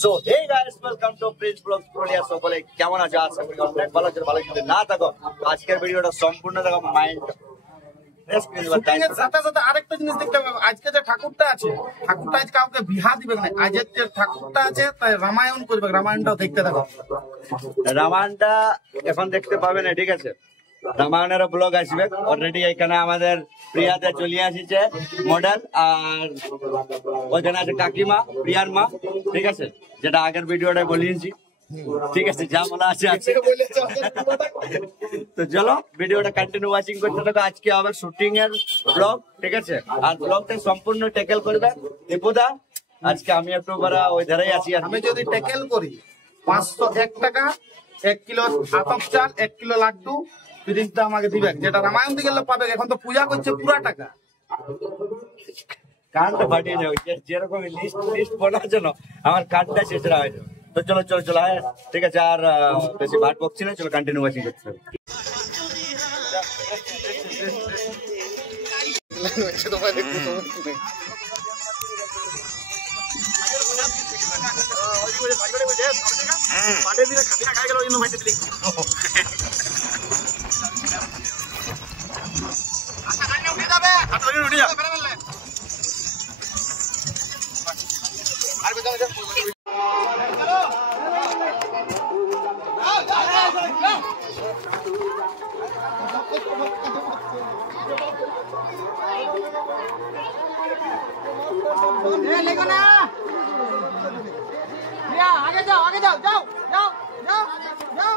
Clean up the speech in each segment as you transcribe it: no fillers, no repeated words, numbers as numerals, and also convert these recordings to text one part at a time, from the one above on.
So hey guys, welcome to Prince Blogs Purulia. সকলে কেমন আছো? আশা করি অনেক ভালো আছো। ভালো যদি না থাকো, আজকের ভিডিওটা সম্পূর্ণ দেখো মাইন্ড সাথে সাথে আরেকটা জিনিস দেখতে হবে। আজকে যে ঠাকুরটা আছে, ঠাকুরটা আজ কাউকে বিহা দিবে না। আজের যে ঠাকুরটা আছে তাই রামায়ণ করবে। রামায়ণটাও দেখতে থাকো। রামায়ণটা এখন দেখতে পাবে না, ঠিক আছে? রামায়ণের ব্লগ আসবে অলরেডি। এখানে আমাদের প্রিয়াতে চলে আসছে মডেল, আর ওইখানে আছে কাকিমা, প্রিয়ার মা, ঠিক আছে? যেটা আগের ভিডিওটা বলিয়েছি, ঠিক আছে? যা বলা আছে আছে। তো চলো ভিডিওটা কন্টিনিউ ওয়াচিং করতে থাকো। আজকে হবে শুটিং এর ব্লগ, ঠিক আছে? আর ব্লগটা সম্পূর্ণ টেকেল করবে দীপুদা। আজকে আমি একটু ওই ধারেই আছি। আমি যদি টেকেল করি 501 টাকা 1 কিলো আতপ চাল 1 কিলো লাড্ডু ফ্রিজটা আমাকে দিবে, যেটা রামায়ণ দিকে পাবে। এখন তো পূজা করছে পুরা টাকা। কার্ডটা ফাটিয়ে যাবে, যেরকম লিস্ট বলার জন্য আমার কার্ডটা শেষরা হয়ে যাবে। তো চলো চলো চলো, হ্যাঁ ঠিক আছে। আর বেশি ভাট বকছি না, চলো কন্টিনিউ ওয়াচিং করতে হবে। लेको ना भैया, आगे जाओ आगे जाओ जाओ जाओ जाओ जाओ।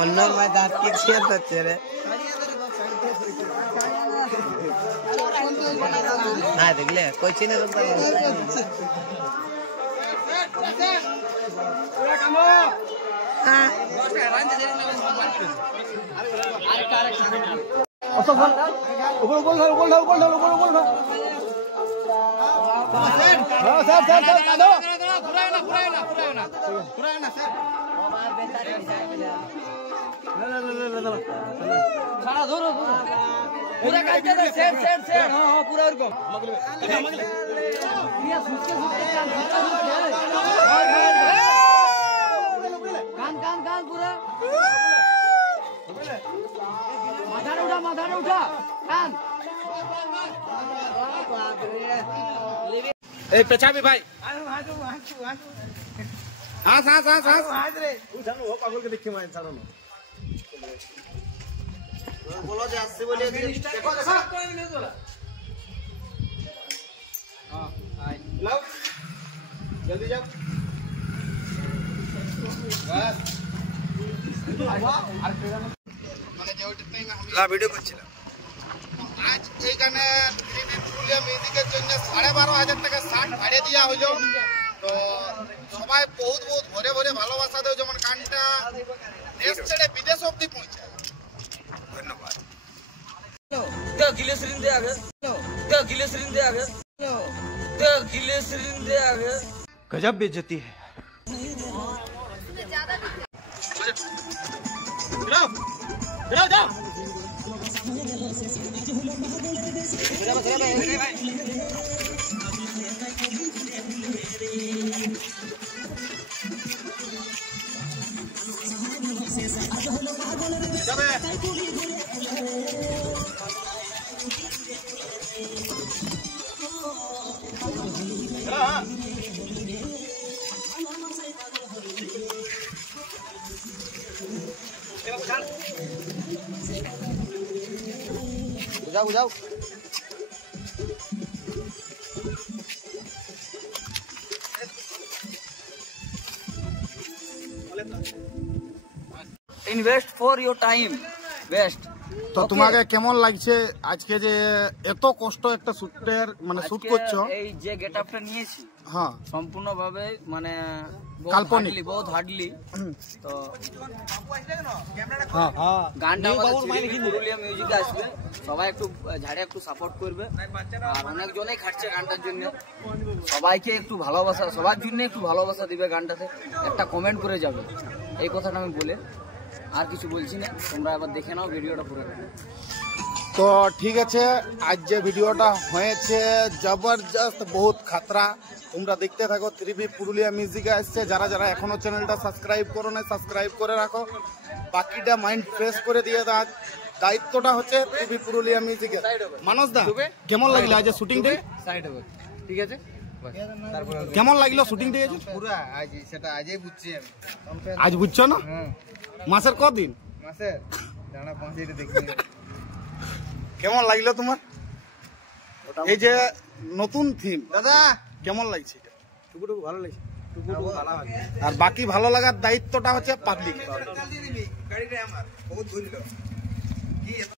অন্য দাঁত কিছু হচ্ছে রে না দেখলে কইছি না पूरा काट दे, सेट सेट सेट। हां हां पूरा उनको कान कान कान पूरा माथा उठा कान। ए पेछा भी भाई हां हां हां हां हां रे उठानो हो पागल के देखि मान ছাড়ো না बोलो जे আসছে বলে দেখো দেখো हां आई लाओ जल्दी जाओ बस না ভিডিও করছিলাম। আজ এইখানে পুরুলিয়া মিউজিকের জন্য 12,500 টাকা শার্ট ভাড়া দেওয়া হলো। তো সবাই বহুত বহুত ভরে ভরে ভালোবাসা দেও, যেমন গানটা দেশ ছেড়ে বিদেশ অব্দি পৌঁছায়। ধন্যবাদ। गिलेसरीन दे आगे गिलेसरीन दे आगे। गजब बेइज्जती है। जाओ जाओ जाओ जाओ Invest for your time, best. তো তোমাকে কেমন লাগছে আজকে যে এত কষ্ট একটা শুটের মানে শুট করছো? এই যে গেটআপটা নিয়েছি হ্যাঁ সম্পূর্ণভাবে মানে কাল্পনিক। বহুত হার্ডলি। তো হ্যাঁ গানটা আমাদের পুরুলিয়া মিউজিকে আসবে, সবাই একটু ঝাড়ে একটু সাপোর্ট করবে। আর অনেকজনেই খাটছে গানটার জন্য, সবাইকে একটু ভালোবাসা, সবার জন্য একটু ভালোবাসা দিবে গানটাতে, একটা কমেন্ট করে যাবে, এই কথাটা আমি বলে আর কিছু বলছি না। তোমরা এবার দেখে নাও ভিডিওটা পুরো। তো ঠিক আছে, আজ যে ভিডিওটা হয়েছে জবরদস্ত, বহুত খাতরা। তোমরা দেখতে থাকো। 3B পুরুলিয়া মিউজিকে আসছে, যারা যারা এখনো চ্যানেলটা সাবস্ক্রাইব করো না সাবস্ক্রাইব করে রাখো, বাকিটা মাইন্ড ফ্রেশ করে দিয়ে দাও। দায়িত্বটা হচ্ছে 3B পুরুলিয়া মিউজিকের। মানস দা, কেমন লাগলো আজ শুটিং ডে? সাইড হবে, ঠিক আছে? কেমন লাগলো শুটিং ডে? পুরা আজ সেটা আজই বুঝছি আমি। আজ বুঝছো না? মাসের কদিন? মাসের জানা 5 দিন দেখি। কেমন লাগলো তোমার এই যে নতুন থিম? দাদা কেমন লাগছে? টুকুটুকু ভালো লাগছে, আর বাকি ভালো লাগার দায়িত্বটা হচ্ছে পাবলিক।